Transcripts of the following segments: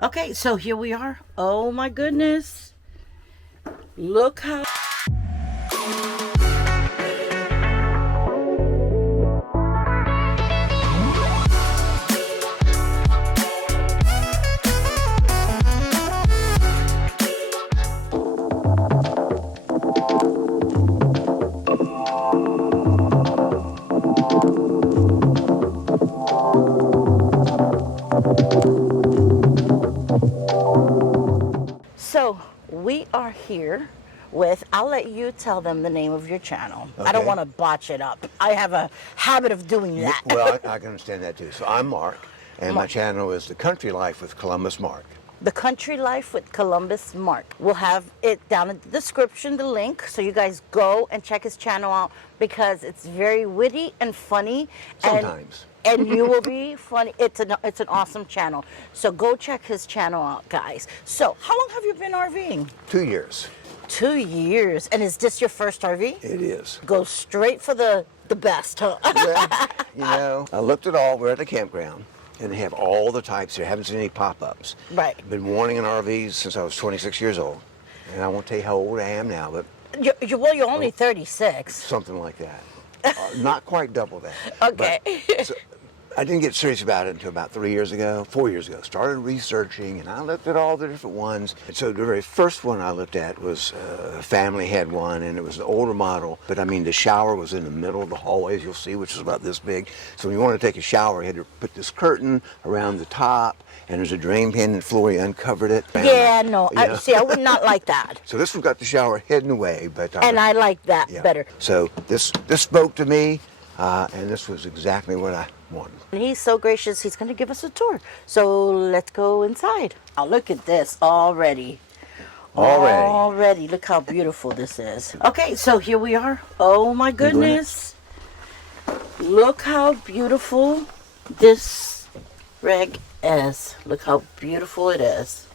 Okay, so here we are. Oh my goodness. Look how... So we are here with, I'll let you tell them the name of your channel. Okay. I don't want to botch it up. I have a habit of doing that. Well, I can understand that too. So I'm Mark, and my channel is The Country Life with Columbus Mark. The Country Life with Columbus Mark. We'll have it down in the description, the link, so you guys go and check his channel out because it's very witty and funny. Sometimes. And you will be funny. It's an awesome channel. So go check his channel out, guys. So how long have you been RVing? 2 years. 2 years. And is this your first RV? It is. Go straight for the best, huh? Well, I looked at all. We're at the campground, and they have all the types here. Haven't seen any pop-ups. Right. I've been wanting an RV since I was 26 years old, and I won't tell you how old I am now, but You're only 36. something like that. Not quite double that. Okay. But, so, I didn't get serious about it until about 4 years ago. Started researching, and I looked at all the different ones. And so the very first one I looked at was a family had one, and it was an older model. But I mean, the shower was in the middle of the hallway, as you'll see, which is about this big. So when you wanted to take a shower, you had to put this curtain around the top, and there's a drain pan in the floor. You uncovered it. Yeah, no. I would not like that. So this one got the shower hidden away, but I like that better. So this spoke to me, and this was exactly what I wanted. And he's so gracious, he's going to give us a tour. So let's go inside. Now look at this already. Already. Look how beautiful this is. Okay, so here we are. Oh my goodness. Look how beautiful this rig is. Look how beautiful it is.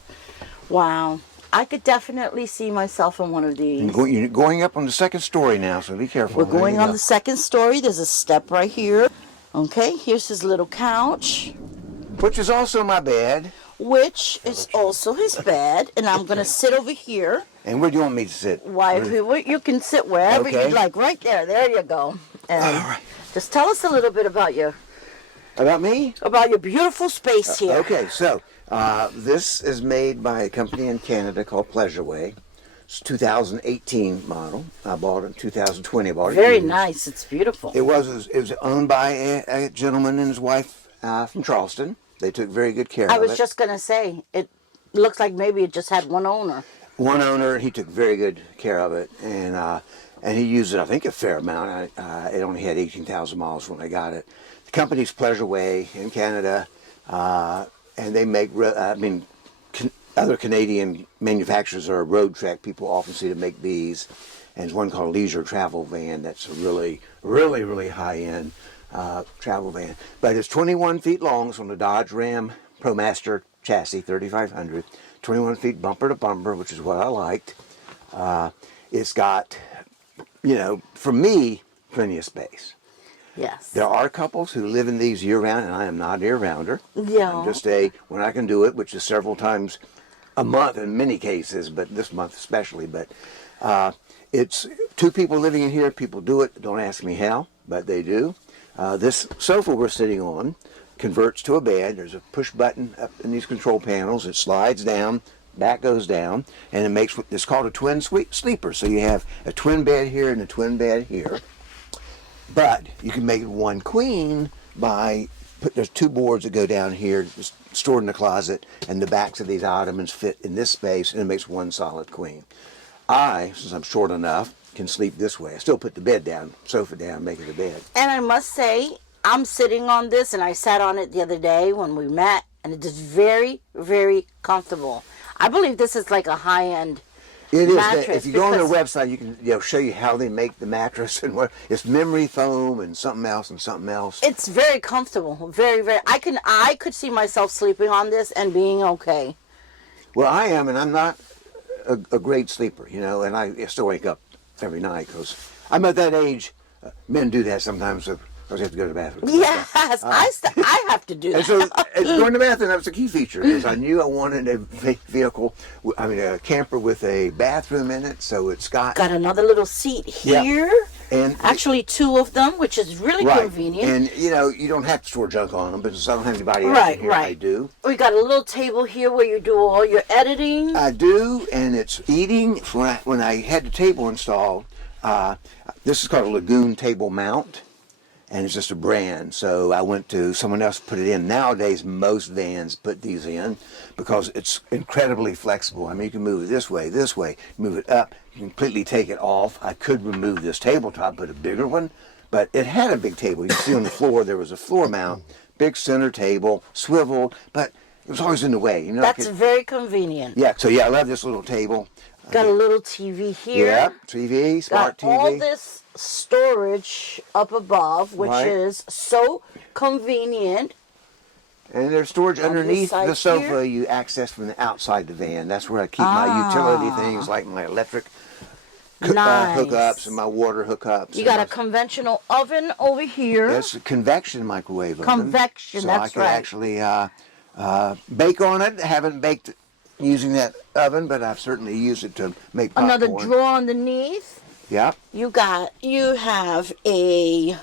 Wow. I could definitely see myself in one of these. You're going up on the second story now, so be careful. We're going on the second story. There's a step right here. Okay, here's his little couch. Which is also my bed. Which is also his bed. And I'm going to sit over here. And where do you want me to sit? Why, you can sit wherever Okay. you like. Right there. There you go. And All right. just tell us a little bit about About me? about your beautiful space here. Okay, so this is made by a company in Canada called Pleasureway. It's a 2018 model. I bought it in 2020. I bought it Very used. nice. It's beautiful. It was owned by a gentleman and his wife from Charleston. They took very good care of it. I was just going to say, it looks like maybe it just had one owner. One owner, he took very good care of it, and he used it, I think, a fair amount. It only had 18,000 miles when I got it. The company's Pleasureway in Canada, and they make, other Canadian manufacturers are Road Trek. People often see them make these, and there's one called Leisure Travel Van that's a really, really, really high-end travel van. But it's 21 feet long. It's on the Dodge Ram ProMaster chassis, 3500. 21 feet bumper to bumper, which is what I liked. It's got, for me, plenty of space. Yes. There are couples who live in these year-round, and I am not a year-rounder. Yeah. I'm just when I can do it, which is several times a month in many cases, but this month especially. But it's two people living in here. People do it. Don't ask me how, but they do. This sofa we're sitting on converts to a bed. There's a push button up in these control panels. It slides down, back goes down, and it makes what is called a twin sleeper. So you have a twin bed here and a twin bed here. But you can make it one queen by there's two boards that go down here, just stored in the closet, and the backs of these ottomans fit in this space, and it makes one solid queen. Since I'm short enough, can sleep this way. I still put the bed down, sofa down, make it a bed. And I must say, I'm sitting on this, and I sat on it the other day when we met, and it is very, very comfortable. I believe this is like a high-end It is. mattress. If you go on their website, you can show you how they make the mattress and what it's memory foam and something else and something else. It's very comfortable. Very, very. I could see myself sleeping on this and being okay. Well, I am, and I'm not a great sleeper, and I still wake up every night because I'm at that age. Men do that sometimes. Because you have to go to the bathroom. Yes, I have to do that. And so going to the bathroom, that was a key feature, because I knew I wanted a vehicle, a camper with a bathroom in it, so it's got another little seat here. And actually 2 of them, which is really convenient. And you don't have to store junk on them, but since I don't have anybody else in here, I do. We got a little table here where you do all your editing. I do, and it's eating. When I had the table installed, this is called a Lagoon table mount, and it's just a brand. So I went to someone else to put it in. Nowadays, most vans put these in because it's incredibly flexible. I mean, you can move it this way, move it up, you can completely take it off. I could remove this tabletop, put a bigger one, but it had a big table. You can see on the floor, there was a floor mount, big center table, swiveled, but it was always in the way. That's very convenient. Yeah, so I love this little table. Got a little TV here. Yeah, TV, smart TV. All this storage up above, which is so convenient. And there's storage underneath the sofa here. You access from the outside the van. That's where I keep my utility things like my electric hookups and my water hookups. You got a conventional oven over here. That's a convection microwave oven. Convection, so that's right. I can actually bake on it. I haven't baked using that oven, but I've certainly used it to make popcorn. Another drawer underneath. Yep. You have a...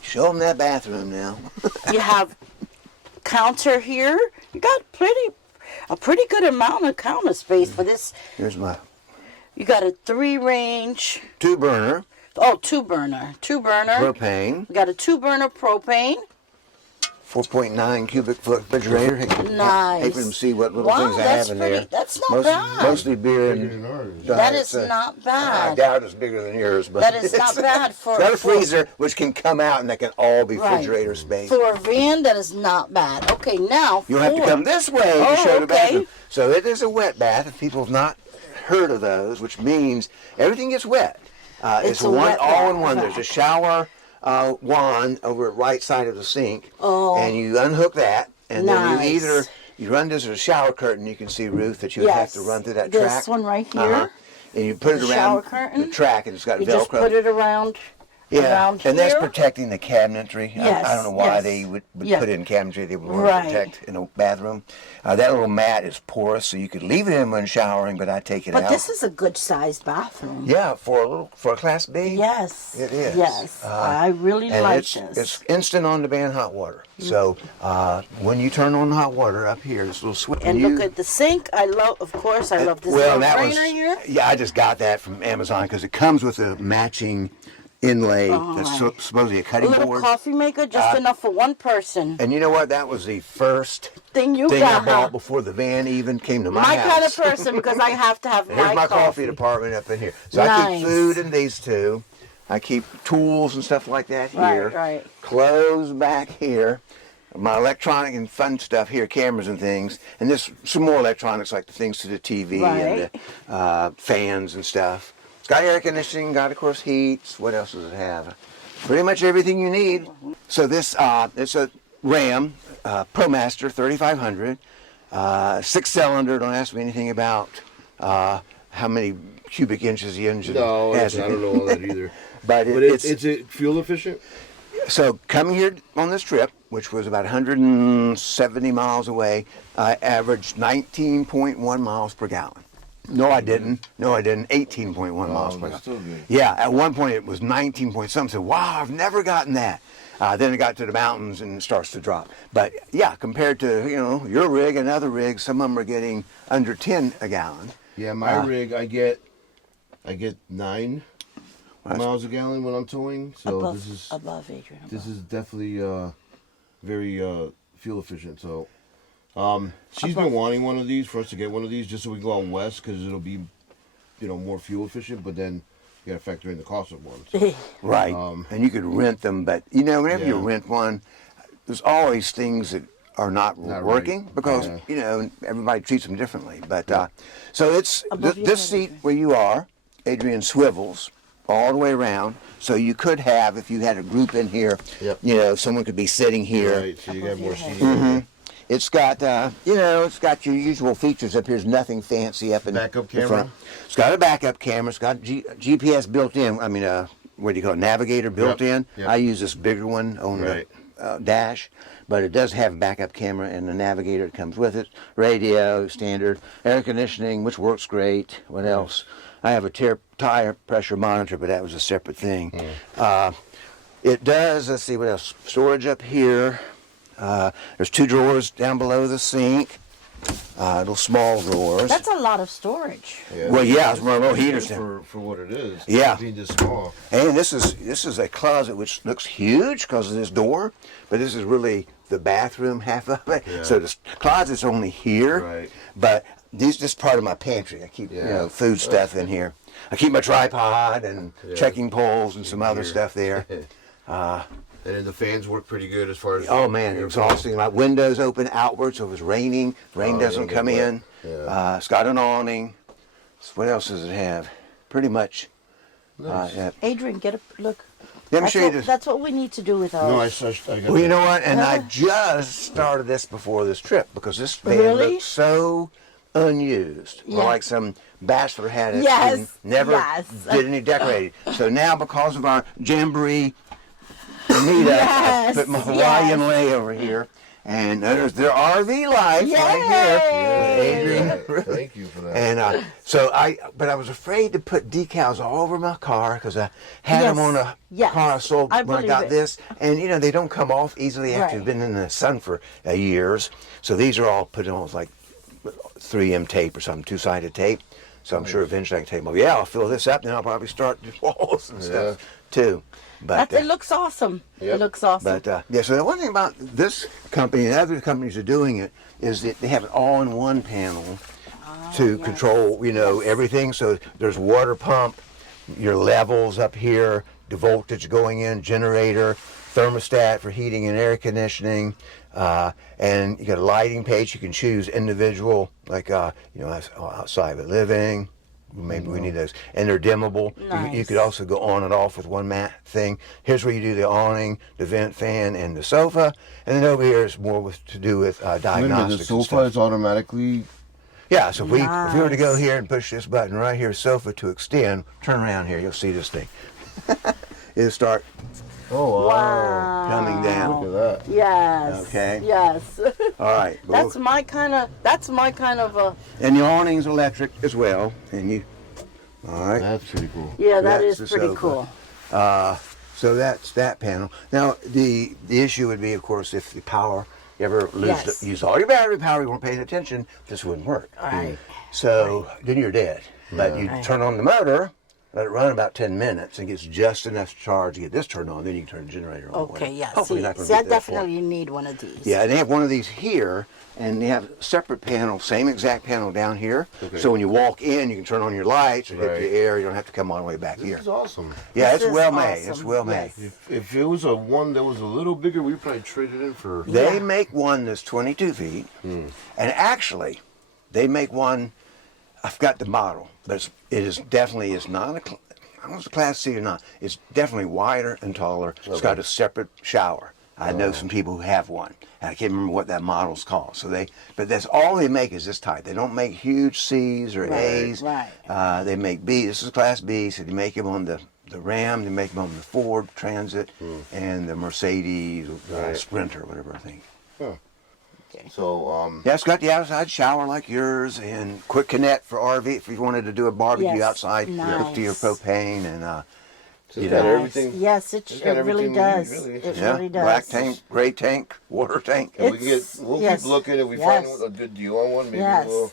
Show them that bathroom now. You have counter here. You got a pretty good amount of counter space for this. Here's my... You got a 3-range... 2-burner. Oh, 2-burner. 2-burner. Propane. We got a 2-burner propane. 4.9 cubic foot refrigerator. Nice. Hey, for them to see what little things I have in there. That's not bad. Mostly beer and... That is not bad. I doubt it's bigger than yours, but... That is not bad for... It's got a freezer, which can come out, and that can all be refrigerator space. For a van, that is not bad. Okay, now... You'll have to come this way to show the bathroom. So it is a wet bath, if people have not heard of those, which means everything gets wet. It's a all-in-one. There's a shower wand over at right side of the sink, and you unhook that, and then you run this as a shower curtain. You can see, Ruth, that you have to run through that track. This one right here. And you put it around the track, and it's got Velcro. You just put it around. Yeah, and that's protecting the cabinetry. Yes, I don't know why they would put in cabinetry. They would want to protect in a bathroom. That little mat is porous, so you could leave it in when showering, but I take it out. But this is a good-sized bathroom. Yeah, for a Class B. Yes, it is. Yes, I really like this. It's instant on-demand hot water. So when you turn on the hot water up here, this little switch. And look at the sink. I love this little drainer here. Yeah, I just got that from Amazon because it comes with a matching inlay that's supposedly a cutting board. A little coffee maker, just enough for one person. And you know what? That was the first thing I bought before the van even came to my house. My kind of person, because I have to have Here's my coffee department up in here. So I keep food in these two. I keep tools and stuff like that here. Right. Clothes back here. My electronic and fun stuff here, cameras and things. And there's some more electronics like the things to the TV and the fans and stuff. It's got air conditioning, got, of course, heat. What else does it have? Pretty much everything you need. So this, it's a Ram ProMaster 3500, 6-cylinder. Don't ask me anything about how many cubic inches the engine has. I don't know all that either. But it's fuel efficient? So coming here on this trip, which was about 170 miles away, I averaged 19.1 miles per gallon. No, I didn't. 18.1 miles per gallon. Yeah, at one point it was 19 point something. So, wow, I've never gotten that. Then it got to the mountains and it starts to drop. But yeah, compared to your rig and other rigs, some of them are getting under 10 a gallon. Yeah, my rig I get 9 miles a gallon when I'm towing. So above Adrian. This is definitely very fuel efficient. So. She's been wanting one of these for us to get one of these just so we go out west because it'll be, more fuel efficient. But then you got to factor in the cost of one. So. Right, and you could rent them, but whenever you rent one, there's always things that are not working because everybody treats them differently. But so it's this seat where you are, Adrian, swivels all the way around. So you could have, if you had a group in here, someone could be sitting here. Right, so you got more seating. It's got, it's got your usual features up here. There's nothing fancy up in backup the camera. front. It's got a backup camera. It's got GPS built in. I mean, what do you call it, navigator built in. Yep. I use this bigger one on Right. the dash, but it does have a backup camera and the navigator that comes with it. Radio, standard, air conditioning, which works great. What else? I have a tire pressure monitor, but that was a separate thing. It does, let's see what else, storage up here. There's 2 drawers down below the sink, little small drawers. That's a lot of storage. Yeah. Well, yeah, it's more little heaters for what it is. Yeah. Being this small. And this is a closet which looks huge because of this door, but this is really the bathroom half of it. Yeah. So the closet's only here, Right. but this is part of my pantry. I keep food stuff in here. I keep my tripod and checking poles and some other stuff there. And then the fans work pretty good as far as. Oh man, exhausting. My windows open outward, so if it's raining, rain doesn't come in. Yeah. It's got an awning. What else does it have? Pretty much. Yeah. Adrian, get a look. Let me That's show you what, this. that's what we need to do with No, ours. I got Well, you that. know what? And I just started this before this trip because this van Really? looks so unused. Yeah. Well, like some bachelor had it Yes, and never yes. did any decorating. So now because of our jamboree meetup, I Yes, put my Hawaiian yes. lay over here. And there are RV lights right here. Yay! Adrian Ruth. Thank you for that. And but I was afraid to put decals all over my car because I had them Yes. on a Yes. car I sold I when I believe got it. this. And, they don't come off easily after Right. you've been in the sun for years. So these are all put on with like 3M tape or something, 2-sided tape. So I'm sure eventually I can take them off. Yeah, I'll fill this up, then I'll probably start the walls and stuff too. But It looks awesome. Yep. It looks awesome. but so the one thing about this company and other companies are doing it is that they have an all-in-one panel to control, everything. So there's water pump, your levels up here, the voltage going in, generator, thermostat for heating and air conditioning, and you got a lighting page. You can choose individual, like outside of living. Maybe we need those, and they're dimmable. You Nice. could also go on and off with one mat thing. Here's where you do the awning, the vent fan, and the sofa. And then over here is more to do with Wait a minute, diagnostics. the and sofa stuff. is automatically. Yeah, so if we were to go Nice. here and push this button right here, sofa to extend, turn around here, you'll see this thing. It'll start Oh wow. coming down. Look at that. Yes. Okay. Yes. All right. but That's my kind of a. and the awning's electric as well. And all right. That's pretty cool. Yeah, that That's is the pretty sofa. cool. So that's that panel. Now the issue would be, of course, if the power you ever Yes. use all your battery power, you weren't paying attention, this wouldn't work. Right. So then you're dead. But you Right. turn on the motor, let it run about 10 minutes, and gets just enough charge to get this turned on. Then you can turn the generator on. Okay. Yeah. Hopefully See, not gonna see, I get that far. definitely need one of these. Yeah, and they have one of these here, and they have separate panel, same exact panel down here. Okay. So when you walk in, you can turn on your lights or hit Right. the air. You don't have to come all the way back This here. is awesome. Yeah, This it's is well made. It's awesome. well made. Yes. If it was a one that was a little bigger, we'd probably trade it in for. They Yeah. make one that's 22 feet, and actually, they make one. I forgot the model, but it's not a. I don't know if it's a Class C or not. It's definitely wider and taller. It's got a separate shower. I know some people who have one, and I can't remember what that model's called. But that's all they make is this type. They don't make huge C's or A's. right. They make B. This is Class B, so they make them on the Ram. They make them on the Ford Transit and the Mercedes Right. Sprinter, whatever I think. So, Yeah, it's got the outside shower like yours and quick connect for RV if you wanted to do a barbecue Yes, outside, cook to your nice. propane and so it's got Nice. everything. Yes, It's it got really everything we does. need, really. It yeah, really does. black tank, gray tank, water tank. And we can It's- we'll yes. keep looking. If we Yes. find a good deal on one, maybe Yes. we'll.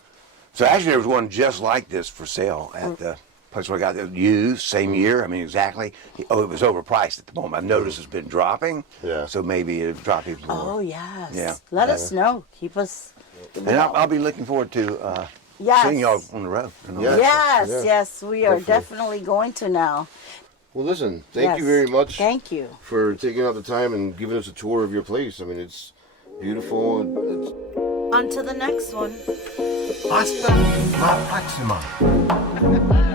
So actually there was one just like this for sale at the place where I got it used, same year. I mean exactly. Oh, it was overpriced at the moment. I've noticed it's been dropping. Yeah. So maybe it'll drop even more. Oh yes. Yeah. Let us know. Keep us. And I'll be looking forward to Yes. seeing y'all on the road. and all Yeah. that. Yes, Yeah. yes, we are Definitely. definitely going to now. Well, listen. Thank you Yes. very much Thank you. for taking out the time and giving us a tour of your place. I mean, it's beautiful. It's On to the next one. Hasta la próxima.